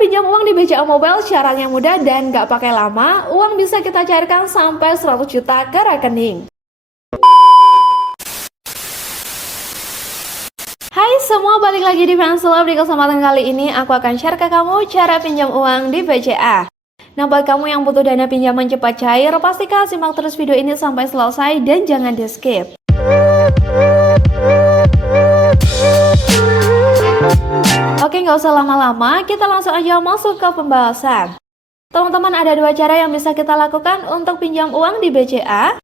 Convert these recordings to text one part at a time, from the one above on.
pinjam uang di BCA Mobile caranya mudah dan gak pakai lama. Uang bisa kita cairkan sampai 100 juta ke rekening. Hai semua, balik lagi di Fanslab. Di kesempatan kali ini aku akan share ke kamu cara pinjam uang di BCA. Nah, buat kamu yang butuh dana pinjaman cepat cair, pastikan simak terus video ini sampai selesai dan jangan di skip. Oke, nggak usah lama-lama, kita langsung aja masuk ke pembahasan. Teman-teman, ada dua cara yang bisa kita lakukan untuk pinjam uang di BCA.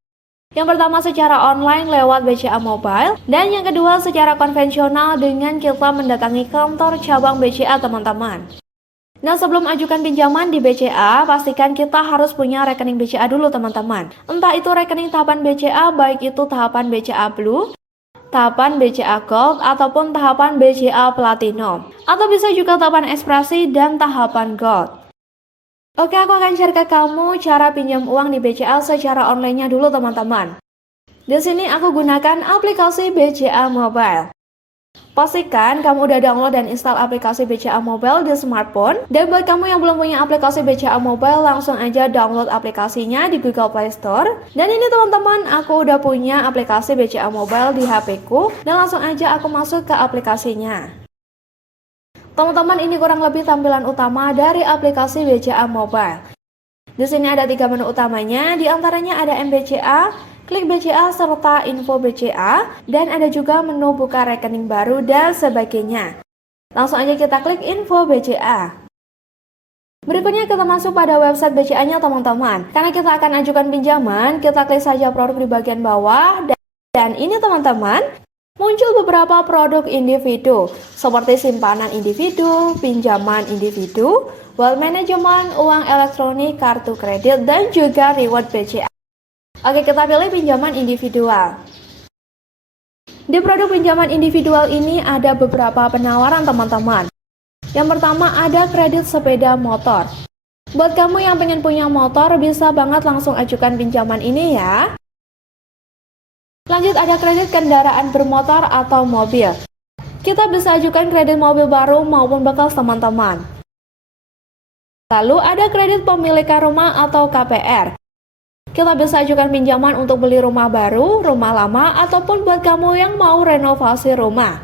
Yang pertama secara online lewat BCA Mobile, dan yang kedua secara konvensional dengan kita mendatangi kantor cabang BCA, teman-teman. Nah, sebelum ajukan pinjaman di BCA, pastikan kita harus punya rekening BCA dulu, teman-teman. Entah itu rekening tahapan BCA, baik itu tahapan BCA Blue, tahapan BCA Gold, ataupun tahapan BCA Platinum. Atau bisa juga tahapan Ekspresi dan tahapan Gold. Oke, aku akan share ke kamu cara pinjam uang di BCA secara online-nya dulu, teman-teman. Di sini aku gunakan aplikasi BCA Mobile. Pastikan kamu udah download dan install aplikasi BCA Mobile di smartphone. Dan buat kamu yang belum punya aplikasi BCA Mobile, langsung aja download aplikasinya di Google Play Store. Dan ini teman-teman, aku udah punya aplikasi BCA Mobile di HP ku. Dan langsung aja aku masuk ke aplikasinya. Teman-teman, ini kurang lebih tampilan utama dari aplikasi BCA Mobile. Di sini ada 3 menu utamanya, di antaranya ada MBCA, klik BCA serta info BCA, dan ada juga menu buka rekening baru dan sebagainya. Langsung aja kita klik info BCA. Berikutnya kita masuk pada website BCA-nya, teman-teman. Karena kita akan ajukan pinjaman, kita klik saja produk di bagian bawah, dan ini teman-teman, muncul beberapa produk individu, seperti simpanan individu, pinjaman individu, wealth management, uang elektronik, kartu kredit, dan juga reward BCA. Oke, kita pilih pinjaman individual. Di produk pinjaman individual ini ada beberapa penawaran, teman-teman. Yang pertama ada kredit sepeda motor. Buat kamu yang pengen punya motor, bisa banget langsung ajukan pinjaman ini ya. Lanjut ada kredit kendaraan bermotor atau mobil. Kita bisa ajukan kredit mobil baru maupun bekas, teman-teman. Lalu ada kredit pemilikan rumah atau KPR. Kita bisa ajukan pinjaman untuk beli rumah baru, rumah lama, ataupun buat kamu yang mau renovasi rumah.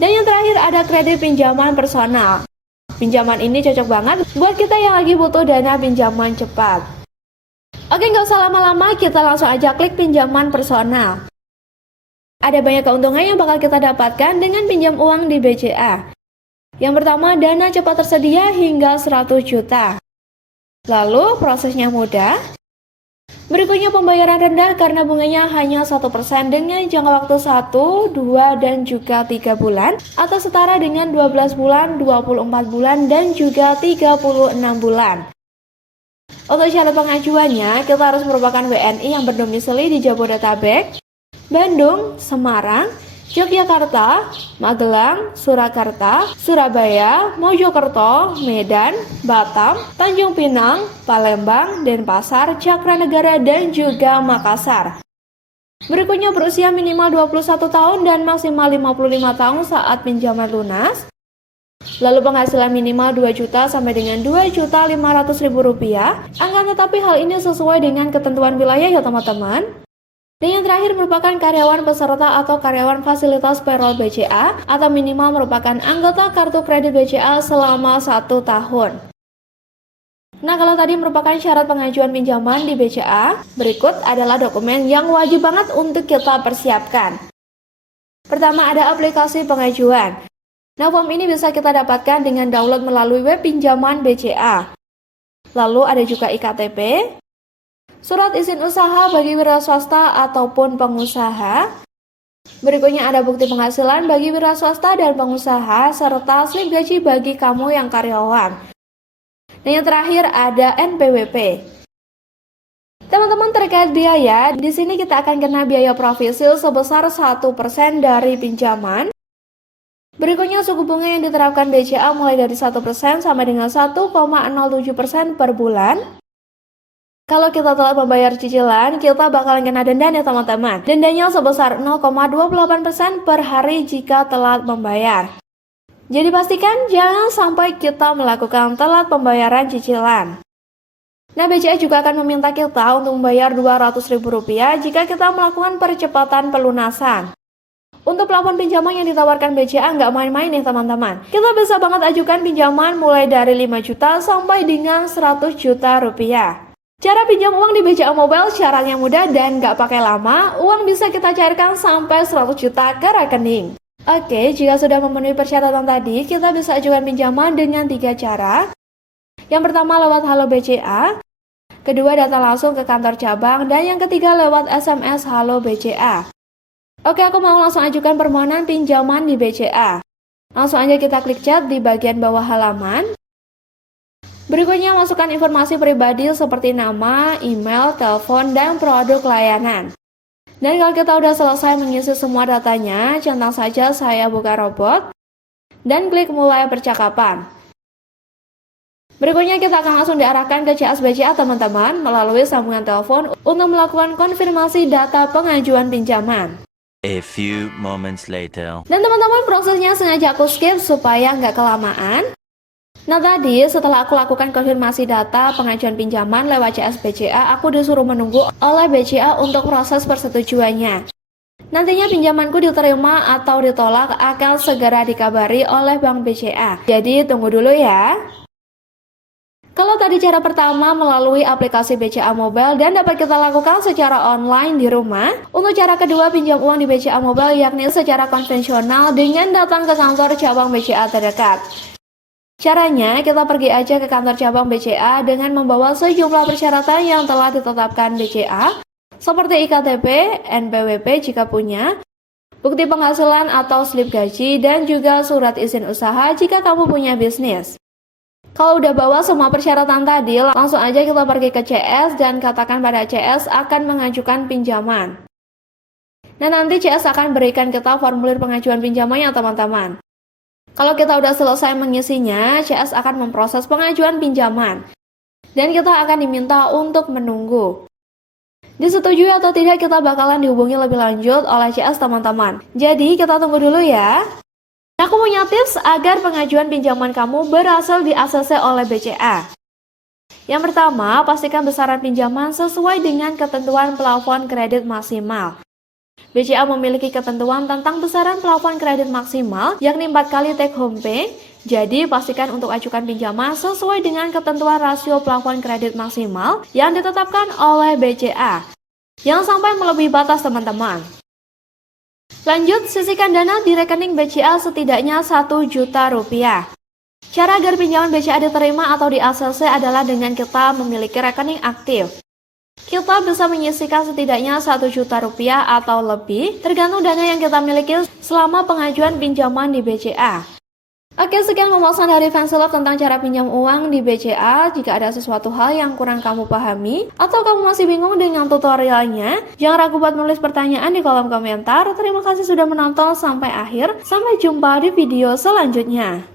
Dan yang terakhir ada kredit pinjaman personal. Pinjaman ini cocok banget buat kita yang lagi butuh dana pinjaman cepat. Oke, nggak usah lama-lama, kita langsung aja klik pinjaman personal. Ada banyak keuntungan yang bakal kita dapatkan dengan pinjam uang di BCA. Yang pertama, dana cepat tersedia hingga 100 juta. Lalu, prosesnya mudah. Berikutnya, pembayaran rendah karena bunganya hanya 1% dengan jangka waktu 1, 2, dan juga 3 bulan. Atau setara dengan 12 bulan, 24 bulan, dan juga 36 bulan. Untuk syarat pengajuannya, kita harus merupakan WNI yang berdomisili di Jabodetabek, Bandung, Semarang, Yogyakarta, Magelang, Surakarta, Surabaya, Mojokerto, Medan, Batam, Tanjung Pinang, Palembang, Denpasar, Cakranegara, dan juga Makassar. Berikutnya berusia minimal 21 tahun dan maksimal 55 tahun saat pinjaman lunas. Lalu penghasilan minimal 2 juta sampai dengan 2.500.000 rupiah. Akan tetapi hal ini sesuai dengan ketentuan wilayah ya, teman-teman. Dan yang terakhir merupakan karyawan peserta atau karyawan fasilitas payroll BCA atau minimal merupakan anggota kartu kredit BCA selama 1 tahun. Nah, kalau tadi merupakan syarat pengajuan pinjaman di BCA, berikut adalah dokumen yang wajib banget untuk kita persiapkan. Pertama ada aplikasi pengajuan. Nah, form ini bisa kita dapatkan dengan download melalui web pinjaman BCA. Lalu ada juga IKTP, surat izin usaha bagi wira swasta ataupun pengusaha. Berikutnya ada bukti penghasilan bagi wira swasta dan pengusaha, serta slip gaji bagi kamu yang karyawan. Dan yang terakhir ada NPWP. Teman-teman, terkait biaya, di sini kita akan kena biaya provisi sebesar 1% dari pinjaman. Berikutnya suku bunga yang diterapkan BCA mulai dari 1% sampai dengan 1,07% per bulan. Kalau kita telat membayar cicilan, kita bakalan kena denda ya teman-teman. Dendanya sebesar 0,28% per hari jika telat membayar. Jadi pastikan jangan sampai kita melakukan telat pembayaran cicilan. Nah, BCA juga akan meminta kita untuk membayar Rp200.000 jika kita melakukan percepatan pelunasan. Untuk plafon pinjaman yang ditawarkan BCA nggak main-main nih teman-teman. Kita bisa banget ajukan pinjaman mulai dari 5 juta sampai dengan 100 juta rupiah. Cara pinjam uang di BCA Mobile syaratnya mudah dan nggak pakai lama. Uang bisa kita cairkan sampai 100 juta ke rekening. Oke, jika sudah memenuhi persyaratan tadi, kita bisa ajukan pinjaman dengan 3 cara. Yang pertama lewat Halo BCA, kedua datang langsung ke kantor cabang, dan yang ketiga lewat SMS Halo BCA. Oke, aku mau langsung ajukan permohonan pinjaman di BCA. Langsung aja kita klik chat di bagian bawah halaman. Berikutnya masukkan informasi pribadi seperti nama, email, telepon, dan produk layanan. Dan kalau kita udah selesai mengisi semua datanya, centang saja saya buka robot, dan klik mulai percakapan. Berikutnya kita akan langsung diarahkan ke CS BCA teman-teman melalui sambungan telepon untuk melakukan konfirmasi data pengajuan pinjaman. A few moments later. Dan teman-teman, prosesnya sengaja aku skip supaya nggak kelamaan. Nah, tadi setelah aku lakukan konfirmasi data pengajuan pinjaman lewat CS BCA, aku disuruh menunggu oleh BCA untuk proses persetujuannya. Nantinya pinjamanku diterima atau ditolak akan segera dikabari oleh Bank BCA. Jadi tunggu dulu ya. Kalau tadi cara pertama melalui aplikasi BCA Mobile dan dapat kita lakukan secara online di rumah. Untuk cara kedua pinjam uang di BCA Mobile yakni secara konvensional dengan datang ke kantor cabang BCA terdekat. Caranya kita pergi aja ke kantor cabang BCA dengan membawa sejumlah persyaratan yang telah ditetapkan BCA seperti IKTP, NPWP jika punya, bukti penghasilan atau slip gaji, dan juga surat izin usaha jika kamu punya bisnis. Kalau udah bawa semua persyaratan tadi, langsung aja kita pergi ke CS dan katakan pada CS akan mengajukan pinjaman. Nah, nanti CS akan berikan kita formulir pengajuan pinjamannya teman-teman. Kalau kita udah selesai mengisinya, CS akan memproses pengajuan pinjaman. Dan kita akan diminta untuk menunggu. Disetujui atau tidak kita bakalan dihubungi lebih lanjut oleh CS teman-teman. Jadi kita tunggu dulu ya. Aku punya tips agar pengajuan pinjaman kamu berhasil di-ACC oleh BCA. Yang pertama, pastikan besaran pinjaman sesuai dengan ketentuan plafon kredit maksimal. BCA memiliki ketentuan tentang besaran plafon kredit maksimal, yakni 4 kali take home pay. Jadi, pastikan untuk ajukan pinjaman sesuai dengan ketentuan rasio plafon kredit maksimal yang ditetapkan oleh BCA. Jangan sampai melebihi batas teman-teman. Lanjut, sisihkan dana di rekening BCA setidaknya 1 juta rupiah. Cara agar pinjaman BCA diterima atau di-ACC adalah dengan kita memiliki rekening aktif. Kita bisa menyisihkan setidaknya 1 juta rupiah atau lebih, tergantung dana yang kita miliki selama pengajuan pinjaman di BCA. Oke, sekian pembahasan dari Fansilove tentang cara pinjam uang di BCA. Jika ada sesuatu hal yang kurang kamu pahami atau kamu masih bingung dengan tutorialnya, jangan ragu buat menulis pertanyaan di kolom komentar. Terima kasih sudah menonton sampai akhir. Sampai jumpa di video selanjutnya.